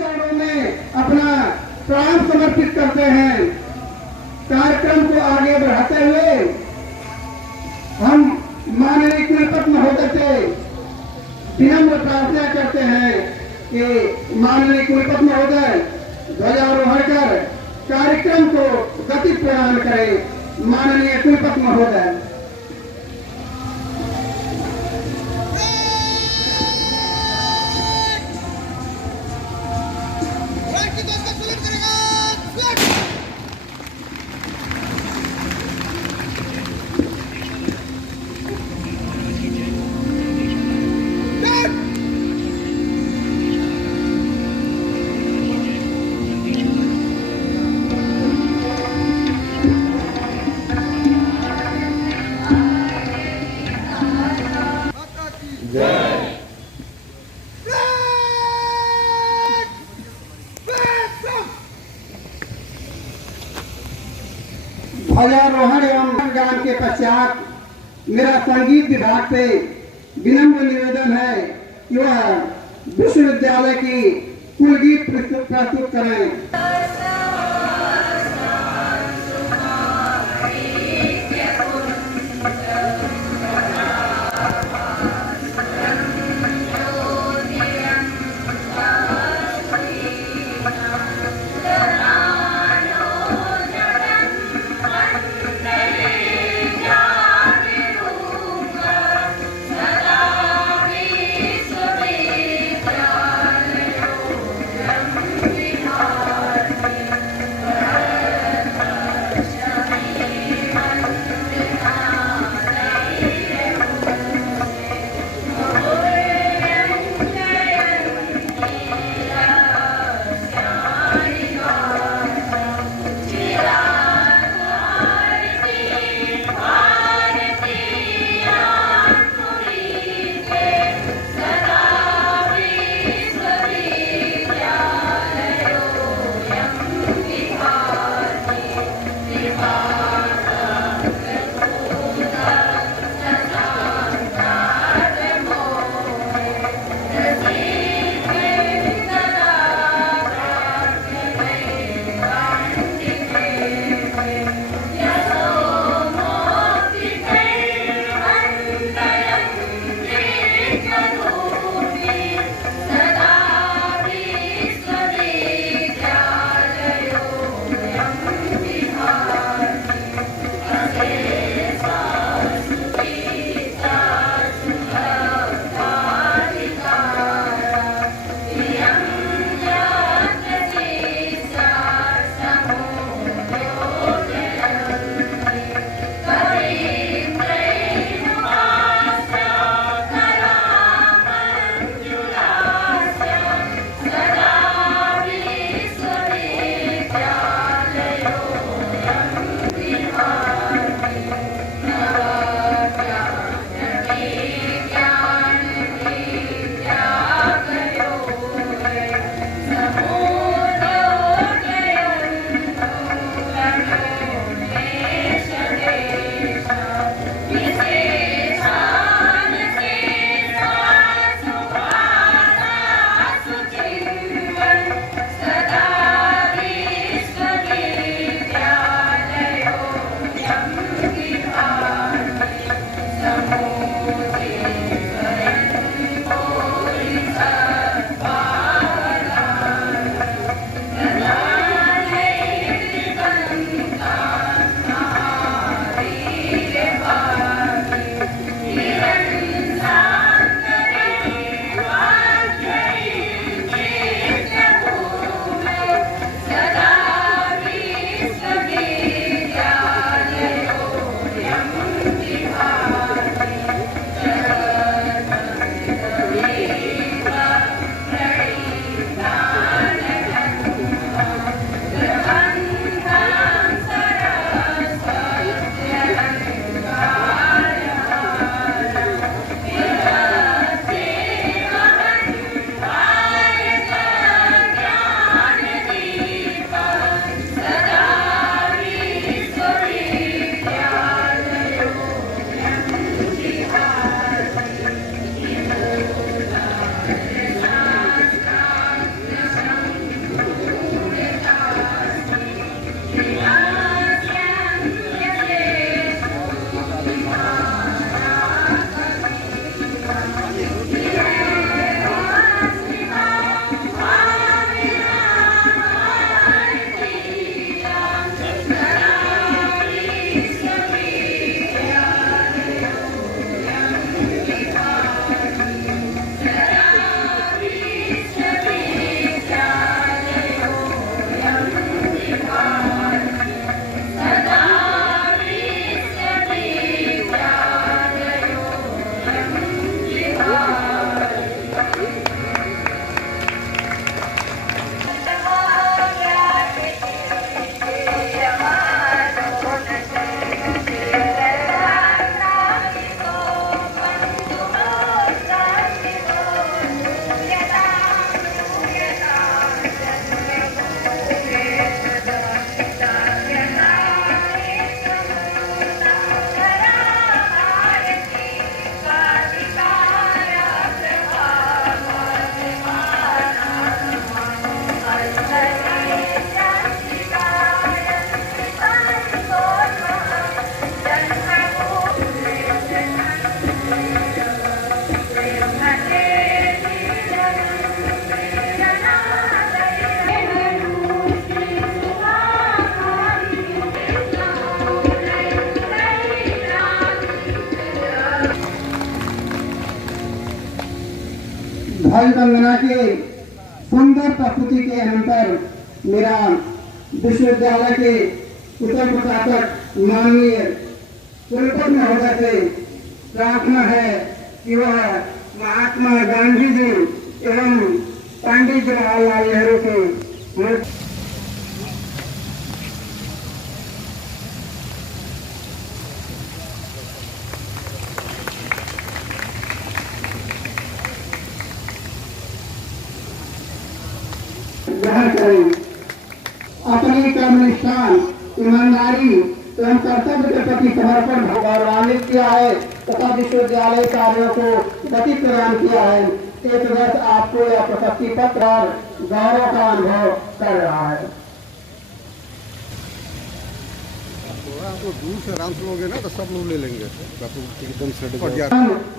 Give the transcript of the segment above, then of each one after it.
चरणों में अपना प्राण समर्पित करते हैं। कार्यक्रम को आगे बढ़ाते हुए हम माननीय कुलपति महोदय से विनम्र प्रार्थना करते हैं कि माननीय कुलपति महोदय ध्वजारोहण कर कार्यक्रम को गति प्रदान करें। माननीय कुलपति महोदय। ध्वजारोहण एवं गान के पश्चात मेरा संगीत विभाग से विनम्र निवेदन है कि वह विश्वविद्यालय की कुलगीत प्रस्तुत करें। वंदना के सुंदर प्रस्तुति के अनंतर मेरा विश्वविद्यालय के उत्तर प्रशासक माननीय कुलपति महोदय से प्रार्थना है कि वह महात्मा गांधी जी एवं पंडित जवाहरलाल नेहरू के ग्रहण करें। अपनी कर्मनिष्ठा, ईमानदारी एवं कर्तव्य के प्रति समर्पण गौरवान्वित किया है तथा विश्वविद्यालय कार्यों को गति प्रदान किया है। एक वर्ष आपको यह प्रशस्ति पत्र और गौरव का अनुभव कर रहा है। आपको दूर से आराम से लोगे ना तो सब लोग ले लेंगे एकदम से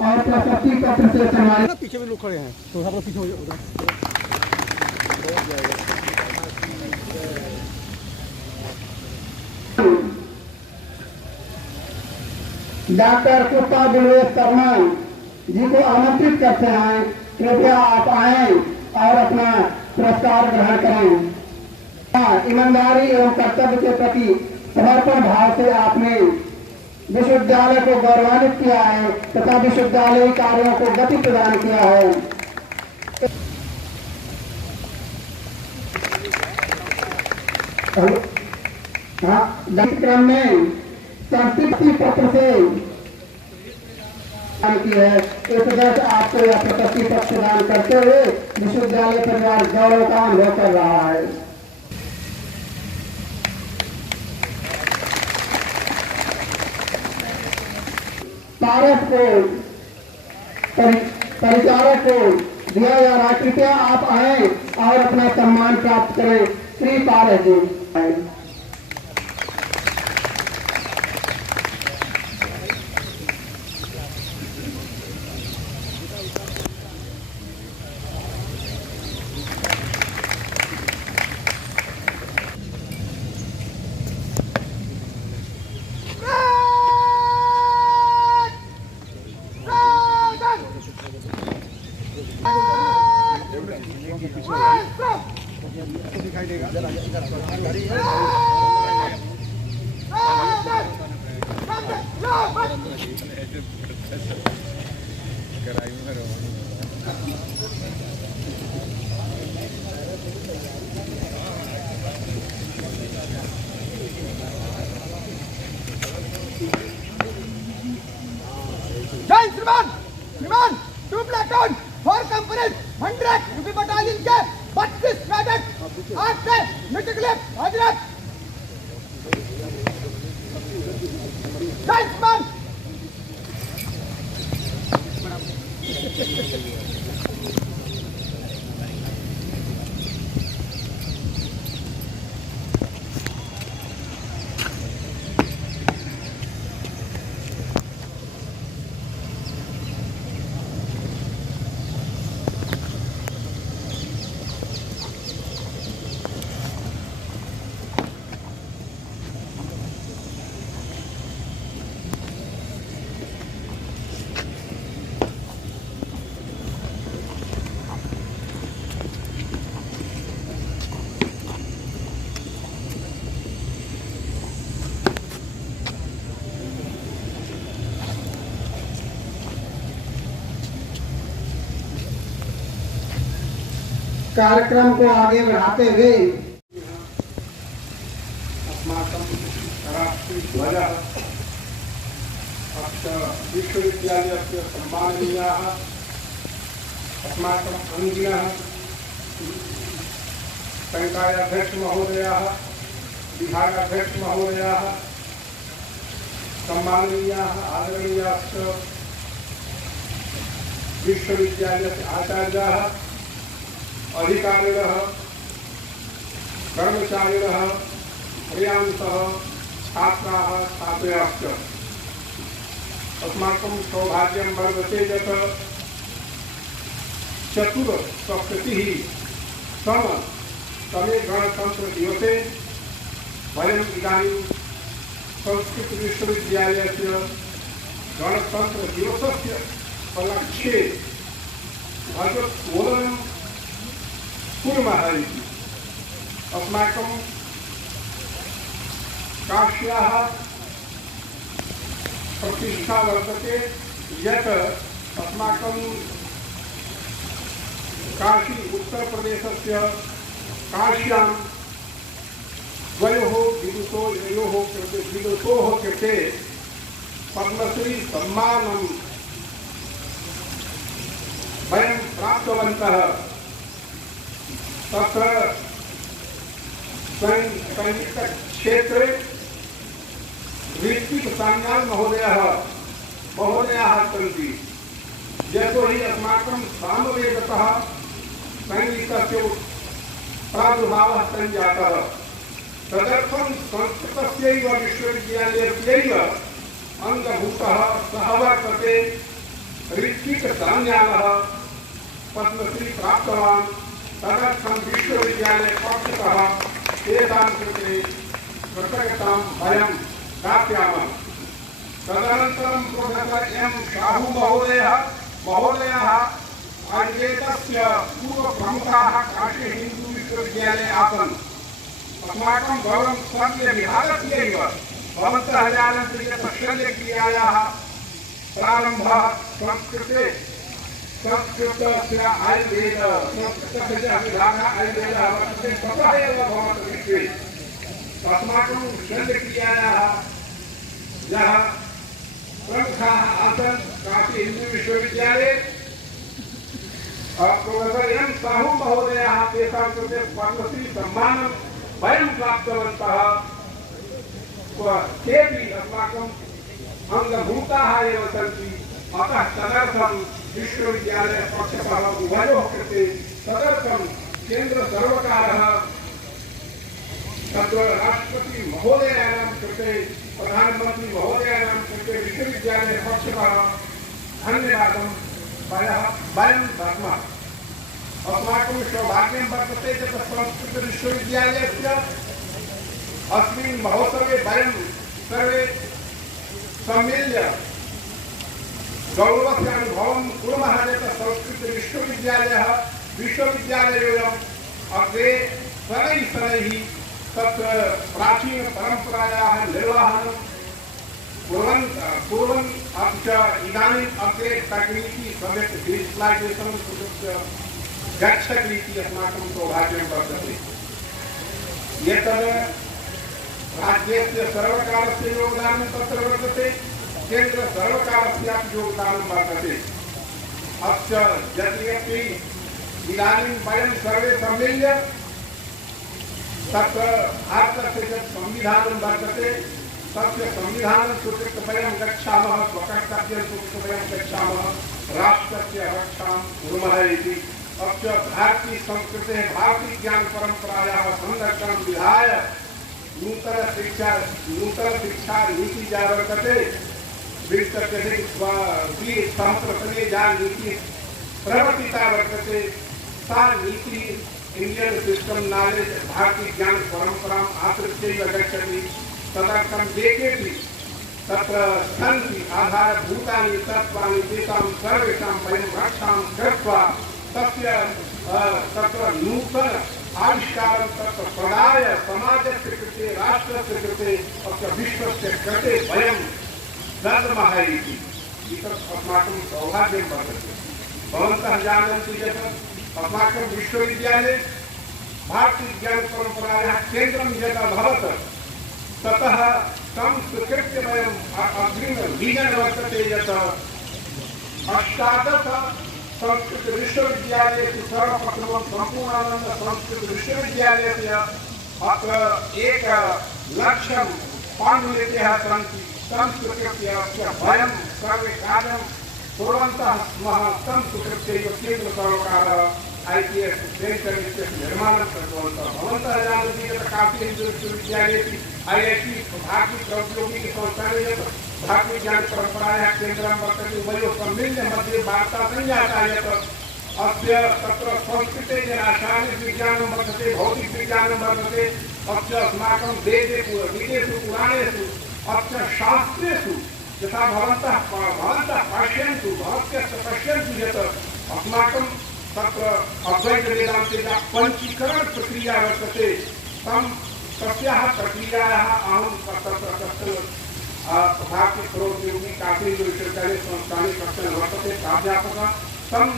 और प्रशस्ति पत्र से सम्मानित पीछे भी लोग खड़े हैं तो सब लोग पीछे हो जाएगा। डॉक्टर पुष्पा दिलवेश शर्मा जी को आमंत्रित करते हैं, कृपया आप आए और अपना पुरस्कार ग्रहण करें। ईमानदारी एवं कर्तव्य के प्रति समर्पण भाव से आपने विश्वविद्यालय को गौरवान्वित किया है तथा विश्वविद्यालय कार्यों को गति प्रदान किया है। क्रम में संस्कृति पत्र से की है। इस वर्ष आपको यह प्रशस्ति पत्र प्रदान करते हुए विश्वविद्यालय परिवार गौरव का अनुभव कर रहा है। पारस को परिचारक को दिया जा रहा है, कृपया आप आए और अपना सम्मान प्राप्त करें। श्री पारस जी दिखाई देगा श्रीमान 2 प्लेटून 4 कंपनीज 100 यूपी बटालियन के 32 कैडेट आज से मिटिक्लिप हजरत जय श्रीमान। कार्यक्रम को आगे बढ़ाते हुए ध्वजः विश्वविद्यालयस्य सम्माननीयाः अस्माकम् अङ्गिनः संकायाध्यक्ष महोदयाः विभागाध्यक्ष महोदयाः सम्माननीयाः आदरणीयाश्च विश्वविद्यालयस्य आचार्याः अधिकारिणः कर्मचारिणः प्रियांसः छात्राः छात्राश्च अस्माकं सौभाग्यं वर्तते यत् चतुर्सप्ततिः तमे गणतन्त्रदिवसे वयम् इदानीं संस्कृतविश्वविद्यालयस्य गणतन्त्रदिवसस्य उपलक्ष्ये भगवत्तोलनं कुर्मः इति अस्माकं काश्याः प्रतिष्ठा वर्तते यत् अस्माकं काशी उत्तरप्रदेशस्य काश्यां द्वयोः विदुषोः कृते पद्मश्री सम्मानं वयं प्राप्तवन्तः। तत्र संगीतक्षेत्रे ऋत्विक सान्याल महोदयाः सन्ति। यतोहि अस्माकं सामवेदतः संगीतस्य प्रादुर्भावः सञ्जातः। तदर्थं संस्कृतस्यैव विश्वविद्यालयस्यैव अङ्गभूतः सः वर्तते। ऋत्विक सान्यालः पद्मश्री प्राप्तवान्। तदर्थं विश्वविद्यालयपक्षतः तेषां कृते कृतज्ञतां वयं दास्यामः। तदनन्तरं प्रोफेसर एम साहू महोदयः आयुर्वेदस्य पूर्वप्रमुखाः काशी हिन्दू विश्वविद्यालये आसन्। अस्माकं गौरवं शल्यविभागस्यैव भवन्तः जानन्ति यत् शल्यक्रियायाः प्रारम्भः संस्कृतस्य विभागः आयुर्वेदः वर्तते। ततः एव भवति। अस्माकं शल्यक्रियायाः यः प्रमुखाः आसन् काशी हिन्दू विश्वविद्यालये प्रोफेसर एम साहू महोदयाः तेषां कृते पद्मश्री सम्मानं वयं प्राप्तवन्तः। तेपि अस्माकम् अङ्गभूताः एव सन्ति। अतः तदर्थं विश्वविद्यालयपक्षतः उभयोः कृते तदर्थं केन्द्रसर्वकारः तत्र राष्ट्रपति महोदयानां कृते प्रधानमंत्री महोदयानां कृते विश्वविद्यालयपक्षतः धन्यवादं वयं दद्मः। अस्माकं सौभाग्यं वर्तते यत् संस्कृतविश्वविद्यालयस्य अस्मिन् महोत्सवे वयं सर्वे सम्मिल्य गौरवस्य अनुभवं कुर्मः यत् विश्वविद्यालयोऽयम् अग्रे शनैः तत्र प्राचीनपरम्परायाः निर्वहनं कुर्वन् अपि च इदानीम् अग्रे तकनीकी सम्यक् डिजिटलैजेशन् गच्छति इति अस्माकं सौभाग्यं वर्तते। एतद् राज्यस्य सर्वकारस्य योगदानं तत्र वर्तते। केन्द्रसर्वकारस्यापि योगदानं वर्तते। अस्य यद्यपि इदानीं वयं सर्वे सम्मिल्य तत्र भारतस्य यत् संविधानं वर्तते तस्य संविधानं स्वीकृत्य वयं गच्छामः। स्वकर्तव्यं स्वीकृत्य वयं गच्छामः। राष्ट्रस्य रक्षां कुर्मः इति। अस्य भारतीयसंस्कृतेः भारतीयज्ञानपरम्परायाः संरक्षणं विधाय नूतनशिक्षा नीति या वर्तते। विंशतिसहस्रतमे या नीतिः प्रवर्तिता वर्तते सा नीतिः इंडियन सिस्टम नॉलेज भारतीय ज्ञान परंपराम् आश्रित्य गच्छति। तदर्थं देशेऽपि तत्र सन्ति आधारभूतानि तत्त्वानि तेषां सर्वेषां वयं रक्षां कृत्वा तस्य तत्र नूतन आविष्कारं तत्र प्रदाय समाजस्य कृते राष्ट्रस्य कृते अस्य विश्वस्य कृते वयं दद्मः इति। अस्माकं सौभाग्यं वर्तते। भवन्तः जानन्ति यत् अस्माकं विश्वविद्यालये भारतीयज्ञानपरम्परायाः केन्द्रं यदा भवत् ततः तं स्वीकृत्य वयम् अग्रिमविजन् वर्तते यत् अष्टादश संस्कृतविश्वविद्यालयेषु सर्वप्रथमं सम्पूर्णानन्द संस्कृतविश्वविद्यालयस्य अत्र 1,00,000 पाण्डुलिपयः सन्ति। तं स्वीकृत्य वयं सर्वे कार्यं कुर्वन्तः स्मः। तं स्वीकृत्यैव केन्द्रसर्वकारः IPS सेण्टर् इत्यस्य निर्माणं कृतवन्तः। भवन्तः जानन्ति यत् काशी हिन्दू विश्वविद्यालयेऽपि IIT भारतीयप्रौद्योगिकीसंस्थाने यत् भारतीयज्ञानपरम्परायाः केन्द्रं वर्तते। उभयोः सम्मिल्य मध्ये वार्ता सञ्जाता यत् अस्य तत्र संस्कृते रासायनिकविज्ञानं वर्तते, भौतिकविज्ञानं वर्तते। अस्य अस्माकं वेदेषु विदेषु पुराणेषु अस्य शास्त्रेषु यथा भवन्तः पश्यन्तु यत् अस्माकं तत्र अद्वैतवेदान्तेन पञ्चीकरण प्रक्रिया वर्तते। तस्याः प्रक्रियायाः अहं तत्र कश्चन भारतीय प्रौद्योगिकी काश्मीर विश्वविद्यालये संस्थाने कश्चन वर्तते प्राध्यापकः तम्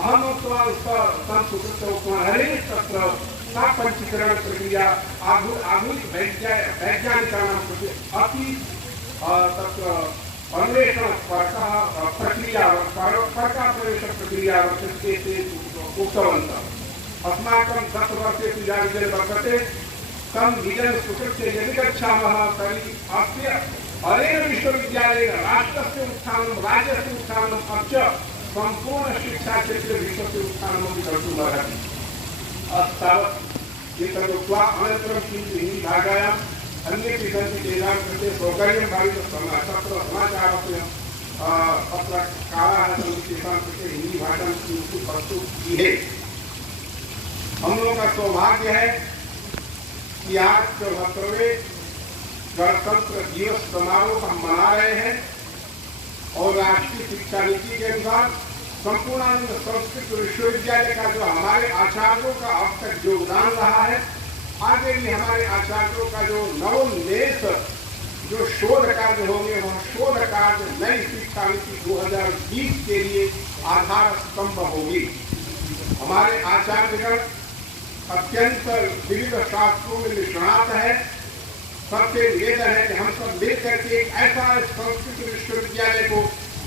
अहम् उक्तवान् तं सूचित्वा उक्तवान् हरे तत्र सा पञ्चीकरण प्रक्रिया आधुनिक वैज्ञानिकानां कृते अति तत्र अन्वेषण प्रक्रिया प्रवेश प्रक्रिया वर्तते ते उक्तवन्तः। अस्माकं 10 वर्षेषु या विजन वर्तते तं विजन स्वीकृत्य यदि गच्छामः तर्हि अस्य अनेन विश्वविद्यालयेन राष्ट्रस्य उत्थानं राज्यस्य उत्थानम् अपि च सम्पूर्णशिक्षाक्षेत्रे विश्वस्य उत्थानमपि कर्तुमर्हति। तावत् एतदुक्त्वा अनन्तरं किन्तु हिन्दीभाषायाम् अन्येपि सन्ति तेषां कृते सौकर्यं समाचारस्य पत्रकाराः सन्ति तेषां कृते हिन्दीभाषां किन्तु प्रस्तुतिः। हम लोगों का सौभाग्य है कि आज 74वें गणतंत्र दिवस समारोह हम मना रहे हैं और राष्ट्रीय शिक्षा नीति के अनुसार संपूर्णानंद संस्कृत विश्वविद्यालय का जो हमारे आचार्यों का अब तक योगदान रहा है, आगे भी हमारे आचार्यों का जो नवोन्मेष जो शोध कार्य होंगे वह शोध कार्य नई शिक्षा नीति 2020 के लिए आधार स्तंभ होगी। हमारे आचार्यगण अत्यंत विविध शास्त्रों में निष्णात है। सबसे निवेदन है कि हम सब मिलकर के एक ऐसा संस्कृत विश्वविद्यालय को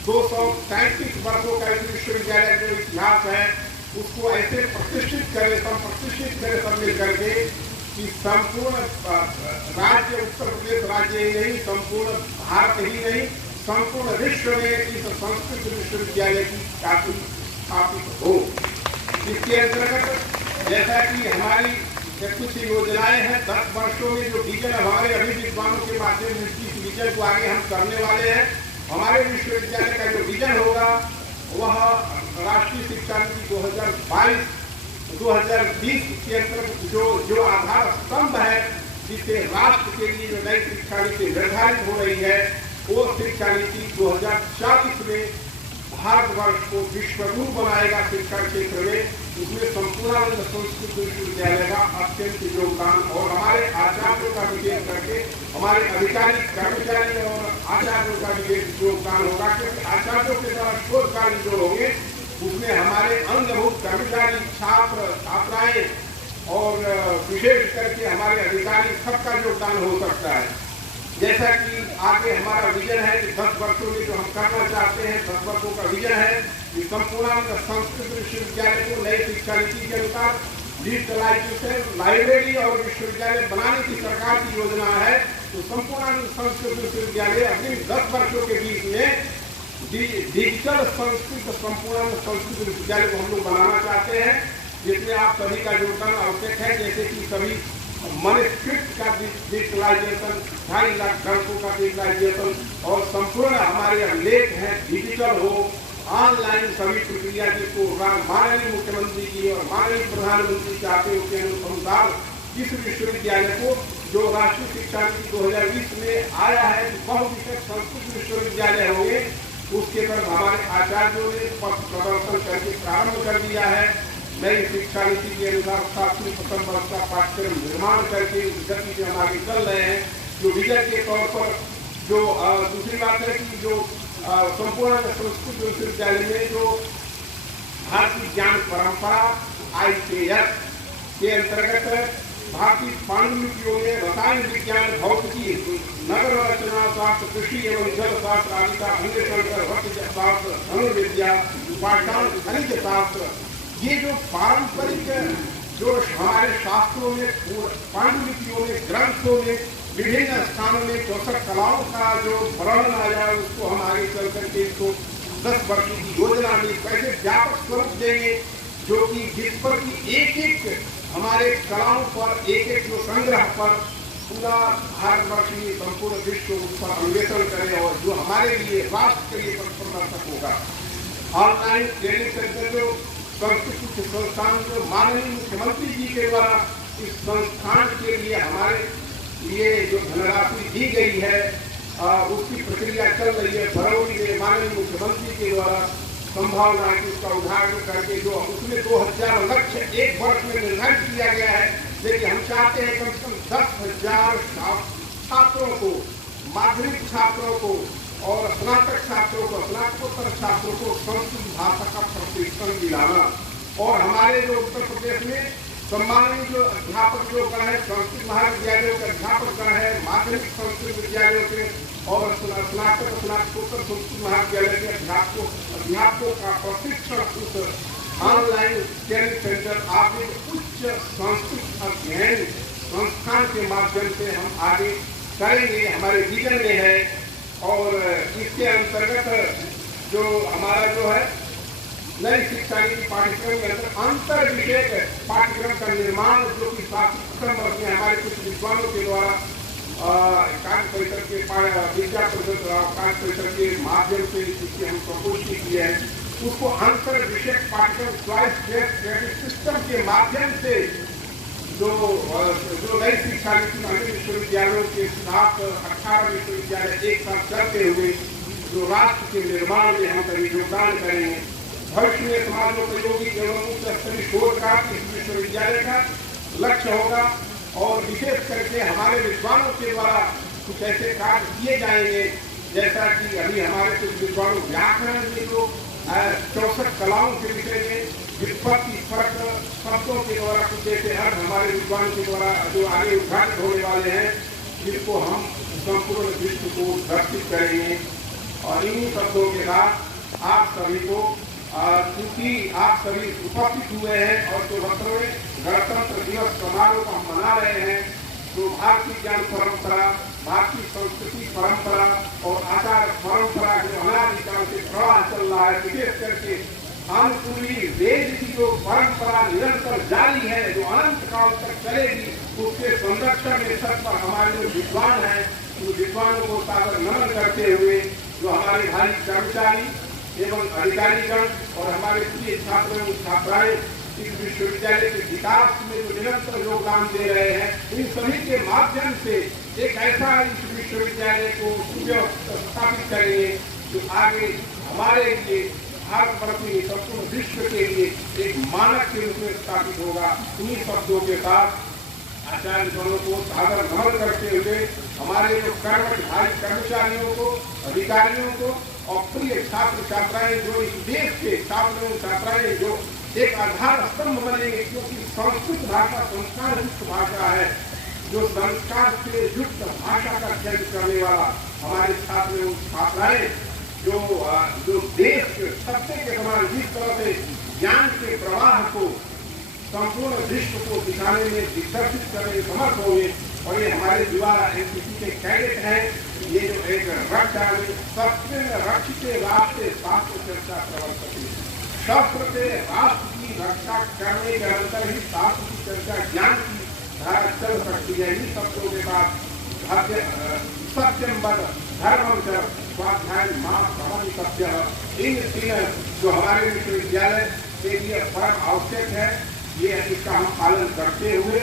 233 वर्षों का विश्वविद्यालय जो इतिहास है उसको ऐसे प्रतिष्ठित करें, प्रतिष्ठित करें सब मिल करके कि संपूर्ण राज्य उत्तर प्रदेश राज्य ही नहीं, संपूर्ण भारत ही नहीं, संपूर्ण विश्व में इस संस्कृत विश्वविद्यालय की ख्याति स्थापित हो। इसके अंतर्गत जैसा कि हमारी कुछ योजनाएं हैं 10 वर्षों में जो विजन हमारे अभी विद्वानों के माध्यम से इस विजन को आगे हम करने वाले हैं। हमारे विश्वविद्यालय का जो विजन होगा वह राष्ट्रीय शिक्षा नीति 2022-2020 के अंतर्गत जो आधार स्तंभ है जिससे राष्ट्र के लिए जो नई शिक्षा नीति निर्धारित हो रही है वो शिक्षा नीति 2040 में भारतवर्ष को विश्वगुरु बनाएगा शिक्षा क्षेत्र में। उसमें संपूर्णानंद संस्कृत विश्वविद्यालय का अत्यंत योगदान और हमारे आचार्यों का विशेष करके हमारे अधिकारी कर्मचारी और आचार्यों का विशेष योगदान होगा, क्योंकि आचार्यों के द्वारा शोध कार्य जो होंगे उसमें हमारे अंगभूत कर्मचारी छात्र छात्राएं और विशेष करके हमारे अधिकारी सबका योगदान हो सकता है। जैसा कि आगे हमारा विजन है कि 10 वर्षों में जो हम करना चाहते हैं 10 वर्षों का विजन है कि संपूर्णानंद संस्कृत विश्वविद्यालय को नई शिक्षा नीति के अनुसार डिजिटलाइजेशन लाइब्रेरी और विश्वविद्यालय बनाने की सरकार की योजना है। तो संपूर्णानंद संस्कृत विश्वविद्यालय अगले 10 वर्षों के बीच में डिजिटल संस्कृत संपूर्णानंद संस्कृत विश्वविद्यालय को हम लोग बनाना चाहते हैं, जिसमें आप सभी का योगदान आवश्यक है। जैसे कि सभी मैन्युस्क्रिप्ट का डिजिटलाइजेशन, 2.5 लाख ग्रंथों का डिजिटलाइजेशन और संपूर्ण हमारे लेख हैं डिजिटल हो, ऑनलाइन सभी प्रक्रिया जिसको माननीय मुख्यमंत्री जी और माननीय प्रधानमंत्री चाहते हैं उसके अनुसार इस विश्वविद्यालय को जो राष्ट्रीय शिक्षा नीति 2020 में आया है बहुविषय संस्कृत विश्वविद्यालय होंगे, उसके पर हमारे आचार्यों ने पथ प्रदर्शन करके प्रारंभ कर दिया है। नई शिक्षा नीति के अनुसार शास्त्रीय प्रथम वर्ष का पाठ्यक्रम निर्माण करके उस गति से हम आगे चल रहे हैं। जो विजय के तौर पर जो दूसरी बात है कि जो संपूर्ण संस्कृत विश्वविद्यालय में जो भारतीय ज्ञान परंपरा IKS के अंतर्गत भारतीय पांडुलिपियों में रसायन विज्ञान, भौतिकी, नगर रचना शास्त्र, कृषि एवं जल शास्त्र आदि का अन्वेषण कर शास्त्र, धनुर्विद्या, उपाख्यान, खनिज शास्त्र, ये जो पारंपरिक जो हमारे शास्त्रों में पांडुलिपियों में ग्रंथों में विभिन्न स्थानों में 64 कलाओं का जो वर्णन आया उसको हम आगे चल करके इसको 10 वर्षों की योजना में कैसे व्यापक स्वरूप देंगे, जो कि जिस पर की एक हमारे कलाओं पर एक जो संग्रह पर पूरा भारतवर्ष में संपूर्ण विश्व उस पर अन्वेषण करे और जो हमारे लिए राष्ट्र के लिए प्रदर्शक होगा। ऑनलाइन ट्रेनिंग सेंटर जो संस्कृत संस्थान जो माननीय मुख्यमंत्री जी के द्वारा इस संस्थान के लिए हमारे लिए जो धनराशि दी गई है उसकी प्रक्रिया चल रही है। फरवरी में माननीय मुख्यमंत्री के द्वारा संभावना है कि उसका उदाहरण करके जो उसमें 2000 लक्ष्य एक वर्ष में निर्धारित किया गया है, लेकिन हम चाहते हैं कम से कम 10,000 छात्रों को, माध्यमिक छात्रों को और स्नातक छात्रों को, स्नातकोत्तर छात्रों को संस्कृत भाषा का प्रशिक्षण दिलाना। और हमारे जो उत्तर प्रदेश में सम्मानित जो अध्यापक जो गण है, संस्कृत महाविद्यालयों के अध्यापक गण है, माध्यमिक संस्कृत विद्यालयों के और स्नातक स्नातकोत्तर संस्कृत महाविद्यालय के अध्यापकों का प्रशिक्षण उस ऑनलाइन ट्रेनिंग सेंटर आदि उच्च संस्कृत अध्ययन संस्थान के माध्यम से हम आगे करेंगे, हमारे विजन में है। और इसके अंतर्गत जो हमारा जो है नई शिक्षा नीति पाठ्यक्रम के अंदर अंतर विषय पाठ्यक्रम का निर्माण जो कि प्रथम वर्ष में हमारे कुछ विद्वानों के द्वारा कार्य परिषद के विद्या कार्य परिषद के माध्यम से इसकी हम प्रपोजल की है, उसको अंतर विषय पाठ्यक्रम चॉइस बेस्ड क्रेडिट सिस्टम के माध्यम से जो नई शिक्षा नीति अन्य विश्वविद्यालयों के साथ 18 विश्वविद्यालय एक साथ चलते हुए जो राष्ट्र के निर्माण में हम कभी योगदान करेंगे। भविष्य में समाजोपयोगी एवं उच्च स्तरीय शोध का इस विश्वविद्यालय का लक्ष्य होगा और विशेष करके हमारे विद्वानों के द्वारा कुछ ऐसे कार्य किए जाएंगे, जैसा कि अभी हमारे कुछ विद्वानों व्याकरण में जो 64 कलाओं के विषय में व्युत्पत्ति फर्क शब्दों के द्वारा कुछ ऐसे अर्थ हमारे विद्वानों के द्वारा जो आगे उद्घाटित होने वाले हैं, जिनको हम संपूर्ण विश्व को दर्शित करेंगे। और इन्हीं शब्दों के साथ आप सभी को क्योंकि आप सभी उपस्थित हुए हैं और जो 72वें गणतंत्र दिवस समारोह को हम मना रहे हैं, तो भारतीय ज्ञान परंपरा, भारतीय संस्कृति परंपरा और आचार परंपरा जो अनादिकाल से प्रवाह चल रहा है, विशेष करके अनुकूली वेद की जो परंपरा निरंतर जारी है, जो अनंत काल तक चलेगी, उसके संरक्षण में सब पर हमारे जो विद्वान हैं, उन विद्वानों को सादर नमन करते हुए जो हमारे भारी कर्मचारी एवं अधिकारीगण और हमारे प्रिय छात्र एवं छात्राएं इस विश्वविद्यालय के विकास में जो निरंतर योगदान दे रहे हैं, इन सभी के माध्यम से एक ऐसा इस विश्वविद्यालय को स्थापित करेंगे जो आगे हमारे लिए भारत वर्ष में संपूर्ण विश्व के लिए एक मानक के रूप में स्थापित होगा। इन्हीं शब्दों के साथ आचार्य गणों को सादर नमन करते हुए हमारे जो कर्मचारियों को, अधिकारियों को और प्रिय छात्र छात्राएं जो इस देश के छात्र एवं छात्राएं जो एक आधार स्तंभ बनेंगे, क्योंकि संस्कृत भाषा संस्कार युक्त भाषा है, जो संस्कार से युक्त भाषा का अध्ययन करने वाला हमारे छात्र एवं छात्राएं जो देश के छत्ते के समान जिस तरह से ज्ञान के प्रवाह को संपूर्ण विश्व को दिखाने में दिग्दर्शित करने में समर्थ होंगे। और ये हमारे युवा एनसीसी के कैडेट हैं, ये जो एक रक्षा शस्त्र रक्षित राष्ट्र शास्त्र चर्चा प्रवर्तक, शस्त्र से राष्ट्र की रक्षा करने के अंतर ही शास्त्र की चर्चा ज्ञान की धारा चल सकती है। इन शब्दों के बाद सत्यम बद धर्मम च स्वाध्याय मां भवन सत्य, इन तीन जो हमारे विश्वविद्यालय के लिए परम आवश्यक है, ये इसका हम पालन करते हुए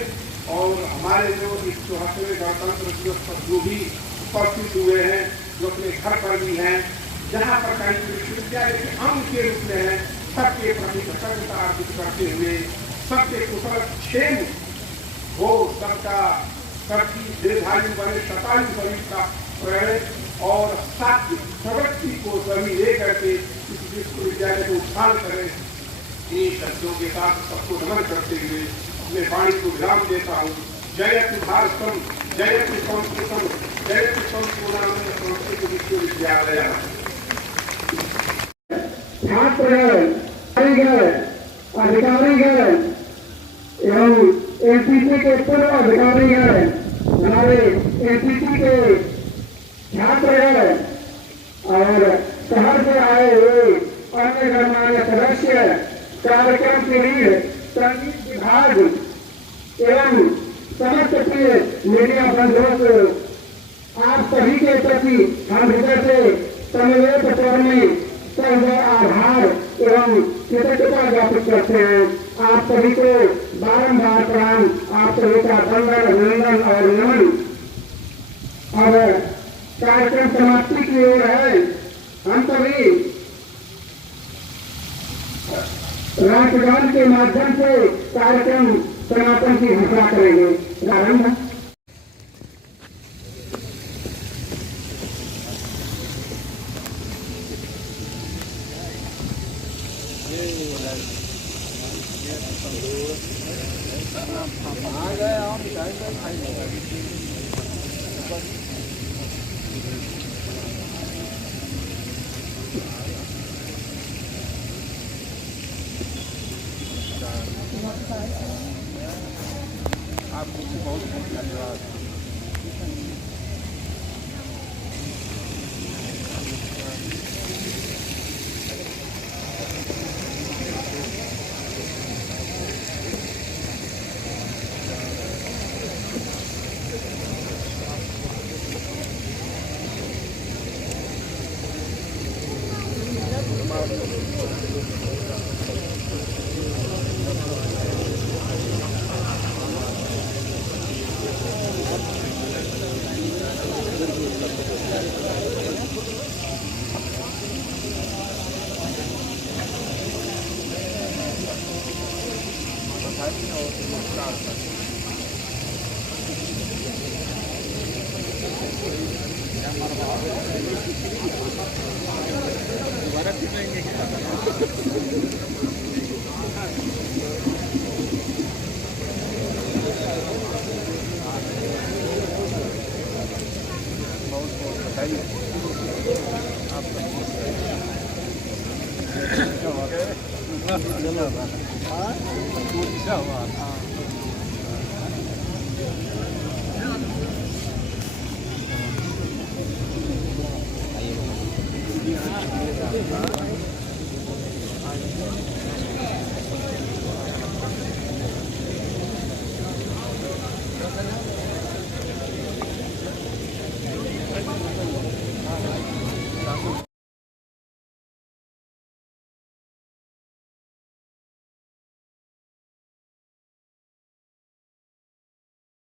और हमारे जो इस 74वें गणतंत्र दिवस पर जो भी उपस्थित हुए हैं, जो अपने घर पर भी हैं, जहाँ पर कहीं विश्वविद्यालय के अंग के रूप में है, सबके प्रति कृतज्ञता अर्पित करते हुए सबके कुशल क्षेम हो, सबकी दीर्घायु बने, शतायु शरीर का प्रयोग और साथ प्रवृत्ति को सभी लेकर के इस विश्वविद्यालय को उत्थान करें। इन शब्दों के साथ सबको नमन करते हुए अपने वाणी को विराम देता हूँ। जयतु भारतम, जयतु संस्कृतम, जयतु संपूर्णानंद संस्कृत विश्वविद्यालय। छात्रगण, अधिकारीगण एवं एनसीसी के पूर्व अधिकारीगण, हमारे एनसीसी के छात्रगण और शहर से आए हुए अन्य गणमान्य सदस्य, कार्यक्रम के लिए संगीत विभाग एवं समस्त प्रिय मीडिया बंधुओं, आप सभी के प्रति हम हृदय से समवेत स्वर में सर्व आभार एवं कृतज्ञता ज्ञापित करते हैं। आप सभी को बारंबार प्रणाम, आप सभी का वंदन, अभिनंदन और नमन। अब कार्यक्रम समाप्ति की ओर है। हम सभी राष्ट्रगान के माध्यम से कार्यक्रम समापन की घोषणा करेंगे। प्रारंभ। आपको बहुत बहुत धन्यवाद। आप